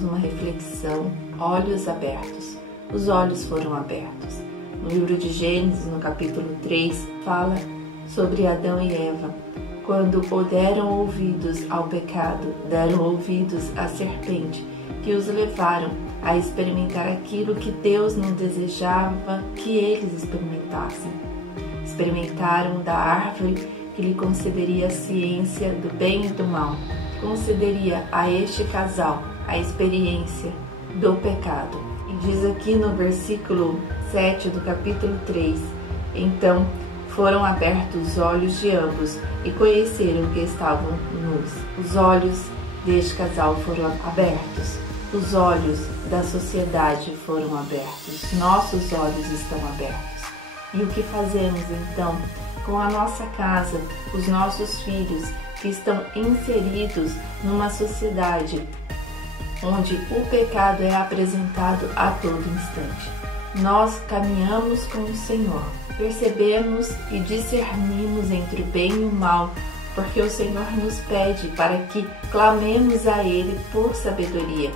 temos uma reflexão, olhos abertos. Os olhos foram abertos. No livro de Gênesis, no capítulo 3, fala sobre Adão e Eva, quando deram ouvidos ao pecado, deram ouvidos à serpente, que os levaram a experimentar aquilo que Deus não desejava que eles experimentassem. Experimentaram da árvore que lhe concederia a ciência do bem e do mal, concederia a este casal a experiência do pecado. E diz aqui no versículo 7 do capítulo 3, então foram abertos os olhos de ambos e conheceram que estavam nus. Os olhos deste casal foram abertos, os olhos da sociedade foram abertos, nossos olhos estão abertos. E o que fazemos então com a nossa casa, os nossos filhos que estão inseridos numa sociedade onde o pecado é apresentado a todo instante? Nós caminhamos com o Senhor, percebemos e discernimos entre o bem e o mal, porque o Senhor nos pede para que clamemos a Ele por sabedoria.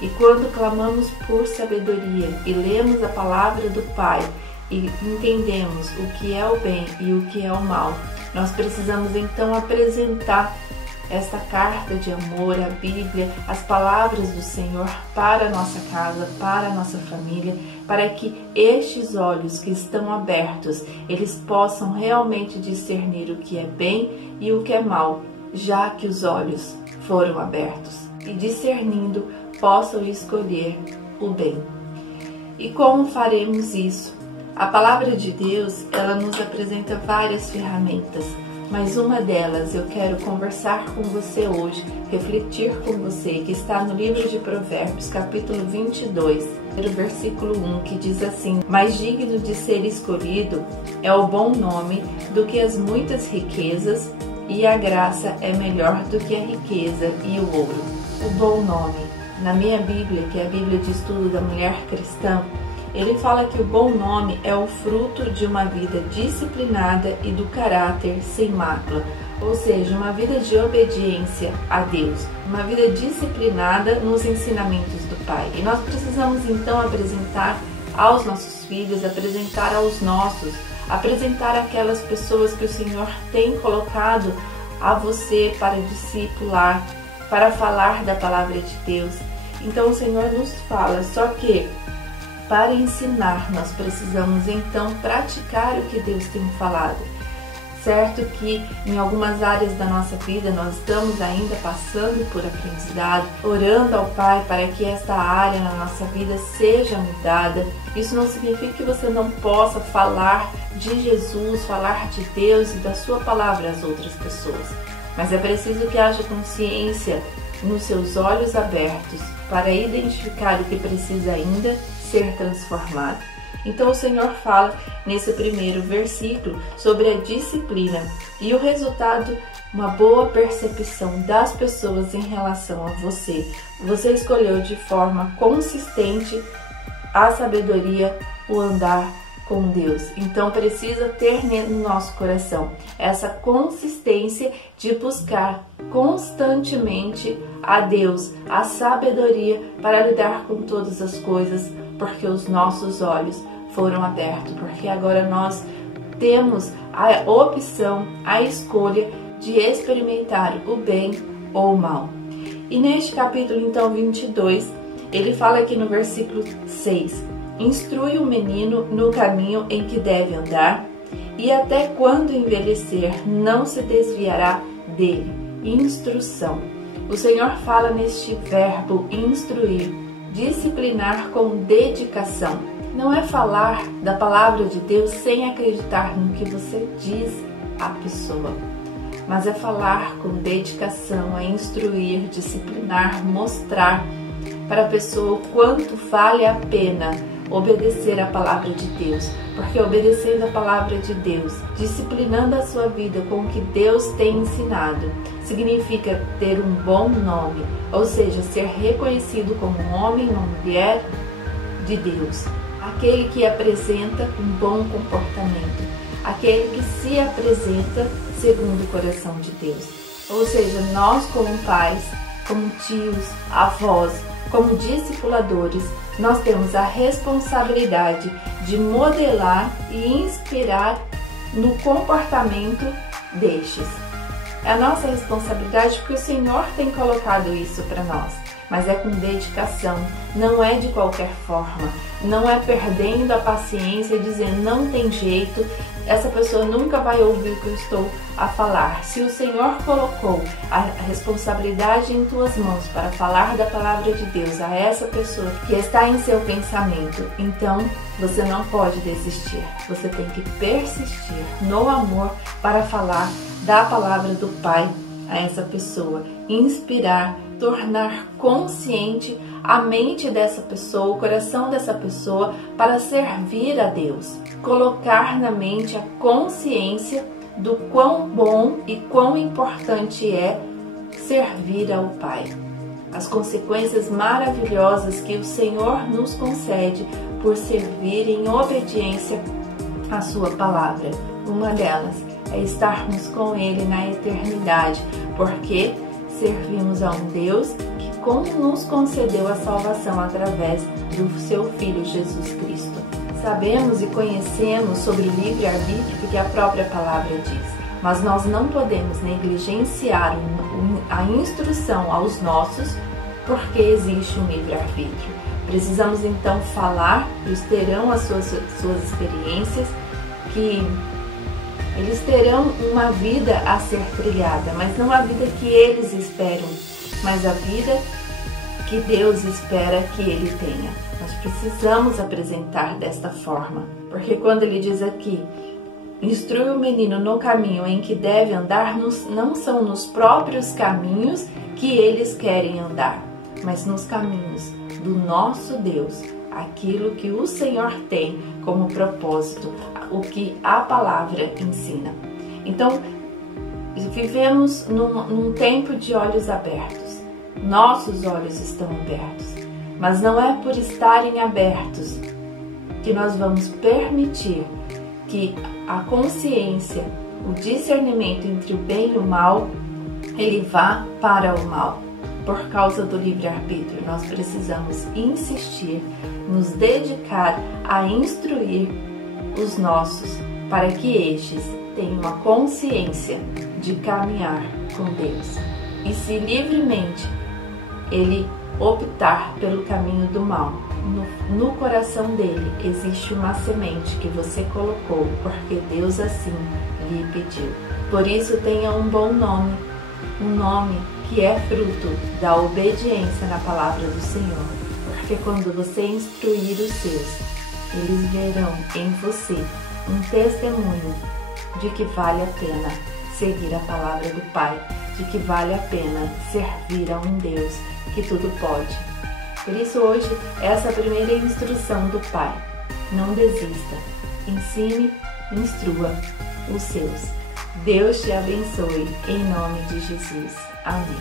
E quando clamamos por sabedoria e lemos a palavra do Pai e entendemos o que é o bem e o que é o mal, nós precisamos então apresentar esta carta de amor, a Bíblia, as palavras do Senhor para a nossa casa, para a nossa família, para que estes olhos que estão abertos, eles possam realmente discernir o que é bem e o que é mal, já que os olhos foram abertos, e discernindo, possam escolher o bem. E como faremos isso? A palavra de Deus, ela nos apresenta várias ferramentas, mas uma delas eu quero conversar com você hoje, refletir com você, que está no livro de Provérbios, capítulo 22, no versículo 1, que diz assim: mais digno de ser escolhido é o bom nome do que as muitas riquezas, e a graça é melhor do que a riqueza e o ouro. O bom nome. Na minha Bíblia, que é a Bíblia de Estudo da Mulher Cristã, ele fala que o bom nome é o fruto de uma vida disciplinada e do caráter sem mácula, ou seja, uma vida de obediência a Deus, uma vida disciplinada nos ensinamentos do Pai. E nós precisamos então apresentar aos nossos filhos, apresentar aos nossos, apresentar aquelas pessoas que o Senhor tem colocado a você para discipular, para falar da palavra de Deus. Então o Senhor nos fala, só que para ensinar, nós precisamos então praticar o que Deus tem falado. Certo que em algumas áreas da nossa vida nós estamos ainda passando por aprendizado, orando ao Pai para que esta área na nossa vida seja mudada. Isso não significa que você não possa falar de Jesus, falar de Deus e da sua palavra às outras pessoas. Mas é preciso que haja consciência nos seus olhos abertos para identificar o que precisa ainda ser transformado. Então o Senhor fala nesse primeiro versículo sobre a disciplina e o resultado, uma boa percepção das pessoas em relação a você. Você escolheu de forma consistente a sabedoria, o andar com Deus. Então precisa ter no nosso coração essa consistência de buscar constantemente a Deus, a sabedoria para lidar com todas as coisas, porque os nossos olhos foram abertos, porque agora nós temos a opção, a escolha de experimentar o bem ou o mal. E neste capítulo então 22, ele fala aqui no versículo 6: instrui o menino no caminho em que deve andar, e até quando envelhecer não se desviará dele. Instrução. O Senhor fala neste verbo instruir, disciplinar com dedicação. Não é falar da palavra de Deus sem acreditar no que você diz à pessoa, mas é falar com dedicação, é instruir, disciplinar, mostrar para a pessoa o quanto vale a pena obedecer a palavra de Deus, porque obedecendo a palavra de Deus, disciplinando a sua vida com o que Deus tem ensinado, significa ter um bom nome, ou seja, ser reconhecido como um homem, uma mulher de Deus, aquele que apresenta um bom comportamento, aquele que se apresenta segundo o coração de Deus. Ou seja, nós como pais, como tios, avós, como discipuladores, nós temos a responsabilidade de modelar e inspirar no comportamento destes. É a nossa responsabilidade porque o Senhor tem colocado isso para nós, mas é com dedicação, não é de qualquer forma, não é perdendo a paciência e dizendo não tem jeito, essa pessoa nunca vai ouvir o que eu estou a falar. Se o Senhor colocou a responsabilidade em tuas mãos para falar da palavra de Deus a essa pessoa que está em seu pensamento, então você não pode desistir. Você tem que persistir no amor para falar da palavra do Pai a essa pessoa, inspirar, tornar consciente a mente dessa pessoa, o coração dessa pessoa para servir a Deus. Colocar na mente a consciência do quão bom e quão importante é servir ao Pai. As consequências maravilhosas que o Senhor nos concede por servir em obediência à sua palavra. Uma delas é estarmos com Ele na eternidade, porque servimos a um Deus que nos concedeu a salvação através do seu Filho Jesus Cristo. Sabemos e conhecemos sobre o livre-arbítrio porque a própria palavra diz, mas nós não podemos negligenciar a instrução aos nossos porque existe um livre-arbítrio. Precisamos então falar, eles terão as suas experiências, que eles terão uma vida a ser trilhada, mas não a vida que eles esperam, mas a vida que Deus espera que ele tenha. Nós precisamos apresentar desta forma, porque quando ele diz aqui, instrui o menino no caminho em que deve andar, não são nos próprios caminhos que eles querem andar, mas nos caminhos do nosso Deus, aquilo que o Senhor tem como propósito, o que a palavra ensina. Então, vivemos num tempo de olhos abertos. Nossos olhos estão abertos, mas não é por estarem abertos que nós vamos permitir que a consciência, o discernimento entre o bem e o mal, ele vá para o mal. Por causa do livre-arbítrio, nós precisamos insistir, nos dedicar a instruir os nossos, para que estes tenham a consciência de caminhar com Deus. E se livremente ele optar pelo caminho do mal, no coração dele existe uma semente que você colocou, porque Deus assim lhe pediu. Por isso tenha um bom nome, um nome que é fruto da obediência na palavra do Senhor, porque quando você instruir os seus, eles verão em você um testemunho de que vale a pena seguir a palavra do Pai, de que vale a pena servir a um Deus que tudo pode. Por isso hoje, essa é a primeira instrução do Pai. Não desista, ensine, instrua os seus. Deus te abençoe, em nome de Jesus. Amém.